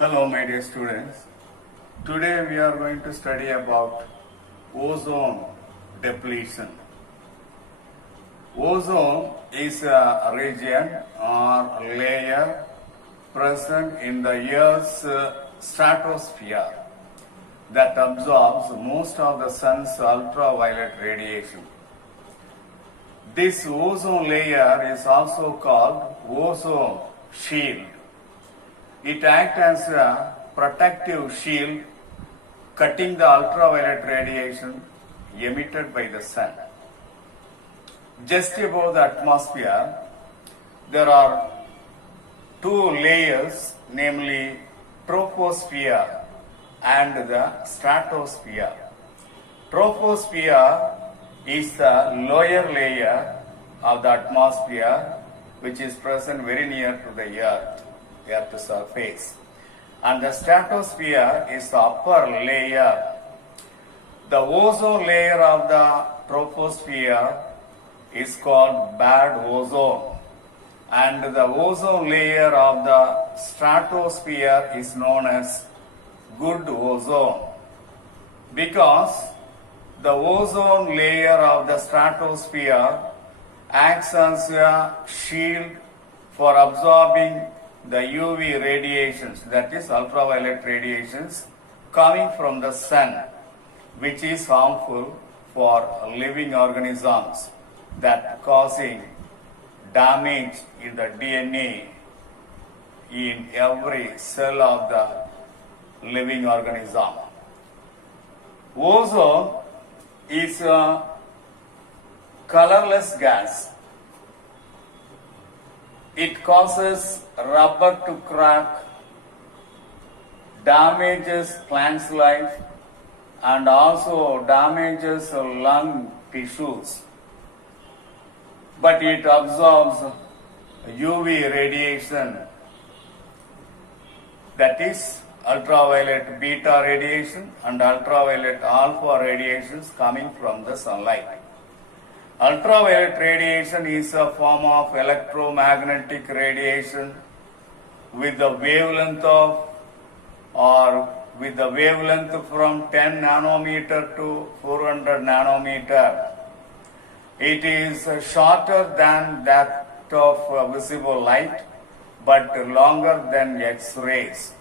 Hello, my dear students. Today we are going to study about ozone depletion. Ozone is a region or layer present in the Earth's stratosphere that absorbs most of the sun's ultraviolet radiation. This ozone layer is also called ozone shield. It acts as a protective shield, cutting the ultraviolet radiation emitted by the sun. Just above the atmosphere, there are two layers, namely troposphere and the stratosphere. Troposphere is the lower layer of the atmosphere, which is present very near to the Earth's surface. And the stratosphere is the upper layer. The ozone layer of the troposphere is called bad ozone, and the ozone layer of the stratosphere is known as good ozone, because the ozone layer of the stratosphere acts as a shield for absorbing the UV radiations, that is ultraviolet radiations coming from the sun, which is harmful for living organisms, that causing damage in the DNA in every cell of the living organism. Ozone is a colorless gas. It causes rubber to crack, damages plants' life, and also damages lung tissues. But it absorbs UV radiation, that is ultraviolet beta radiation and ultraviolet alpha radiations coming from the sunlight. Ultraviolet radiation is a form of electromagnetic radiation with the wavelength from 10 nanometer to 400 nanometer. It is shorter than that of visible light, but longer than X-rays.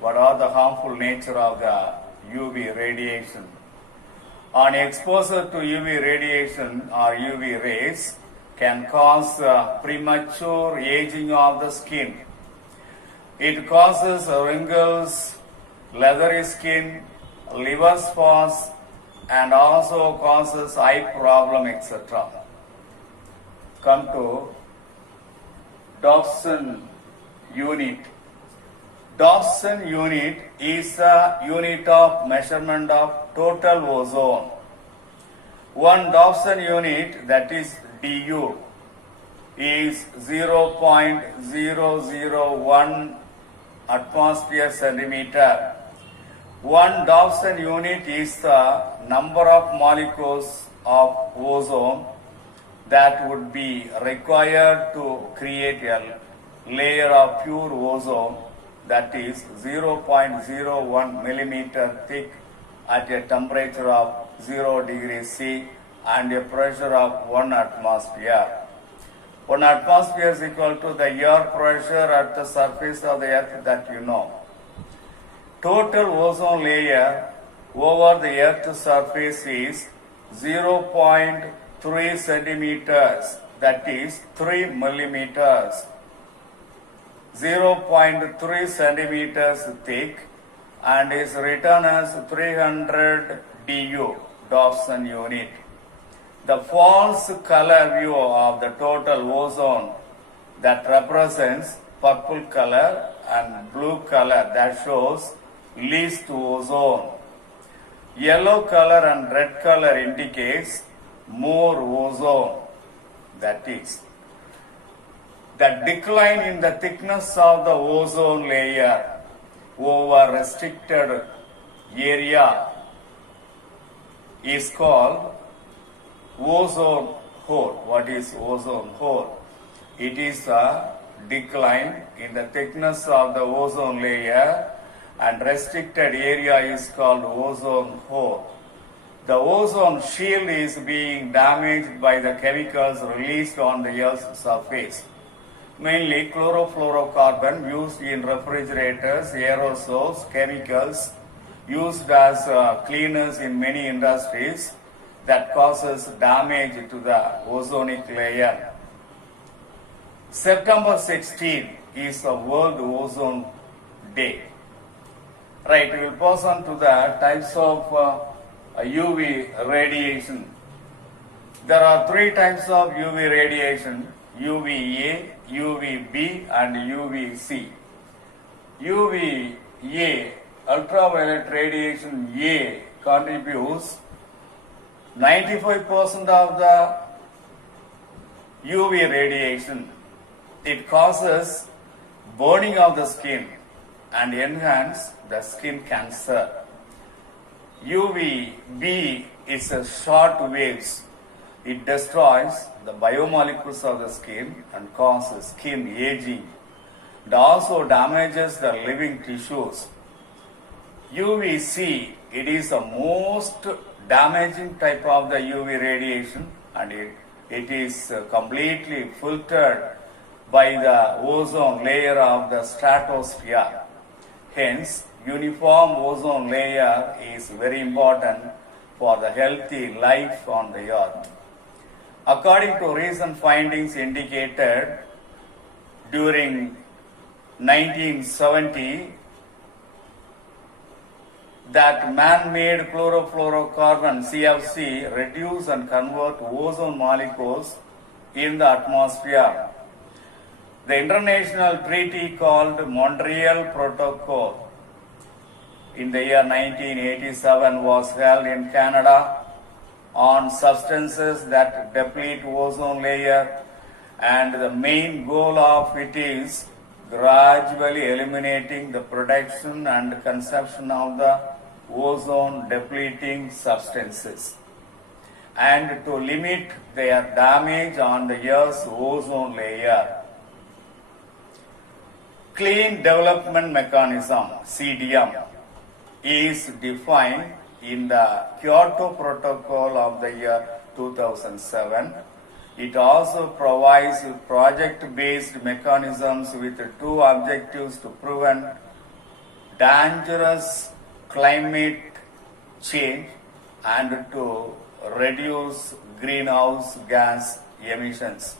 What are the harmful nature of the UV radiation? On exposure to UV radiation or UV rays can cause premature aging of the skin. It causes wrinkles, leathery skin, liver spots, and also causes eye problem, etc. Come to Dobson unit. Dobson unit is a unit of measurement of total ozone. One Dobson unit, that is DU, is 0.001 atmosphere centimeter. One Dobson unit is the number of molecules of ozone that would be required to create a layer of pure ozone, that is 0.01 millimeter thick at a temperature of 0 degrees C and a pressure of 1 atmosphere. 1 atmosphere is equal to the air pressure at the surface of the earth that you know. Total ozone layer over the earth's surface is 0.3 centimeters, that is 3 millimeters. 0.3 centimeters thick and is written as 300 DU, Dobson unit. The false color view of the total ozone that represents purple color and blue color, that shows least ozone. Yellow color and red color indicates more ozone, that is. The decline in the thickness of the ozone layer over restricted area is called ozone hole. What is ozone hole? It is a decline in the thickness of the ozone layer, and restricted area is called ozone hole. The ozone shield is being damaged by the chemicals released on the Earth's surface, mainly chlorofluorocarbon used in refrigerators, aerosols, chemicals used as cleaners in many industries that causes damage to the ozonic layer. September 16 is the World Ozone Day. Right, we will pass on to the types of UV radiation. There are three types of UV radiation: UVA, UVB and UVC. UVA, ultraviolet radiation A, contributes 95% of the UV radiation. It causes burning of the skin and enhance the skin cancer. UVB is a short waves. It destroys the biomolecules of the skin and causes skin aging. It also damages the living tissues. UVC, it is the most damaging type of the UV radiation, and it is completely filtered by the ozone layer of the stratosphere. Hence, uniform ozone layer is very important for the healthy life on the earth. According to recent findings indicated during 1970, that man-made chlorofluorocarbon CFC reduce and convert ozone molecules in the atmosphere. The international treaty called Montreal Protocol in the year 1987 was held in Canada on substances that deplete ozone layer, and the main goal of it is gradually eliminating the production and consumption of the ozone depleting substances and to limit their damage on the Earth's ozone layer. Clean Development Mechanism, CDM, is defined in the Kyoto Protocol of the year 2007. It also provides project-based mechanisms with two objectives: to prevent dangerous climate change and to reduce greenhouse gas emissions.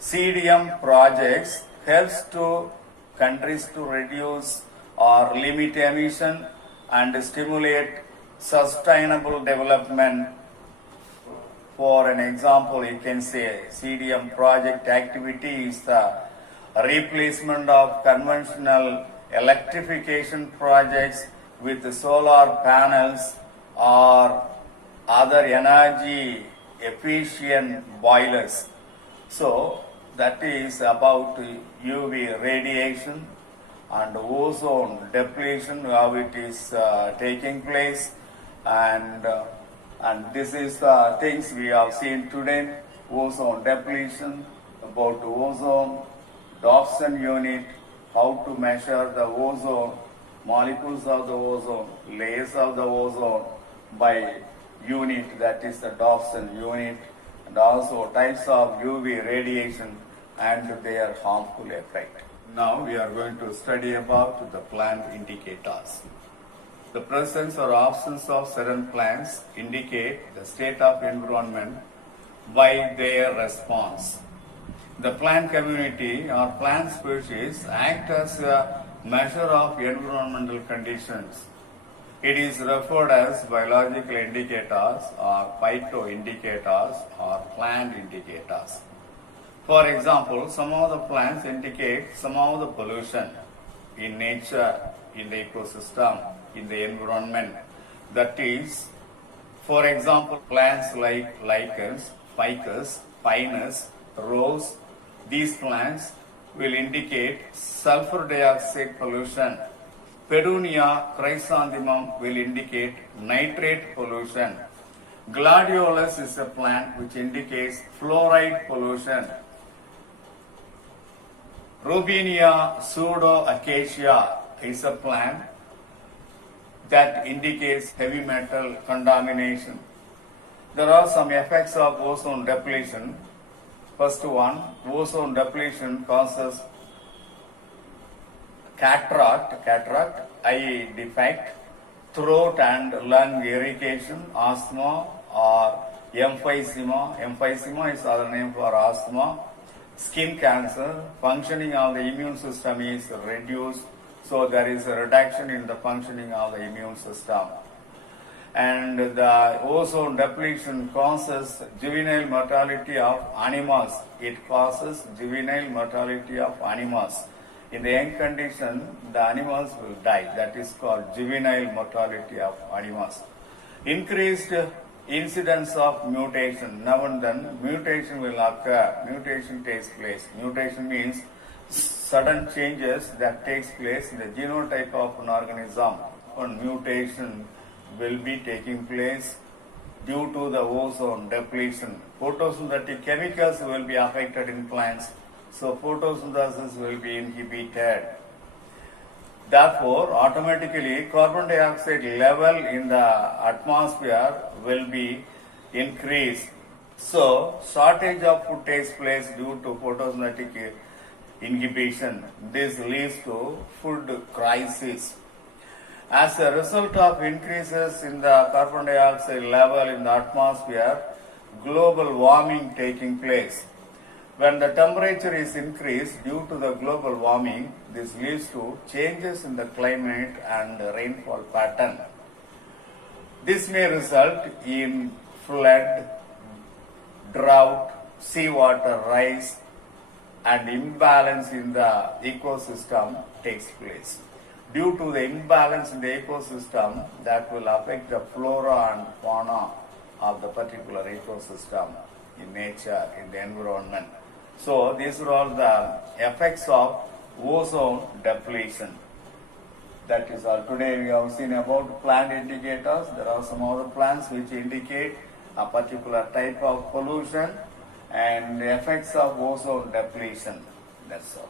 CDM projects helps to countries to reduce or limit emission and stimulate sustainable development. For an example, you can say CDM project activity is the replacement of conventional electrification projects with solar panels or other energy efficient boilers. So that is about UV radiation and ozone depletion, how it is taking place, and this is the things we have seen today: ozone depletion, about ozone, Dobson unit, how to measure the ozone, molecules of the ozone, layers of the ozone by unit, that is the Dobson unit, and also types of UV radiation and their harmful effect. Now we are going to study about the plant indicators. The presence or absence of certain plants indicate the state of environment by their response. The plant community or plant species act as a measure of environmental conditions. It is referred as biological indicators or phytoindicators or plant indicators. For example, some of the plants indicate some of the pollution in nature, in the ecosystem, in the environment. That is, for example, plants like lichens, ficus, pinus, rose, these plants will indicate sulfur dioxide pollution. Pedunia, chrysanthemum will indicate nitrate pollution. Gladiolus is a plant which indicates fluoride pollution. Robinia pseudoacacia is a plant that indicates heavy metal contamination. There are some effects of ozone depletion. First one, ozone depletion causes cataract, eye defect, throat and lung irritation, asthma or emphysema. Emphysema is other name for asthma. Skin cancer, functioning of the immune system is reduced, so there is a reduction in the functioning of the immune system. And the ozone depletion causes juvenile mortality of animals. It causes juvenile mortality of animals. In the young condition, the animals will die. That is called juvenile mortality of animals. Increased incidence of mutation. Now and then mutation will occur. Mutation takes place. Mutation means sudden changes that takes place in the genotype of an organism. And mutation will be taking place due to the ozone depletion. Photosynthetic chemicals will be affected in plants, so photosynthesis will be inhibited. Therefore, automatically carbon dioxide level in the atmosphere will be increased. So, shortage of food takes place due to photosynthetic inhibition. This leads to food crisis. As a result of increases in the carbon dioxide level in the atmosphere, global warming taking place. When the temperature is increased due to the global warming, this leads to changes in the climate and rainfall pattern. This may result in flood, drought, seawater rise, and imbalance in the ecosystem takes place. Due to the imbalance in the ecosystem, that will affect the flora and fauna of the particular ecosystem in nature, in the environment. So these are all the effects of ozone depletion. That is all. Today we have seen about plant indicators. There are some other plants which indicate a particular type of pollution and the effects of ozone depletion. That's all.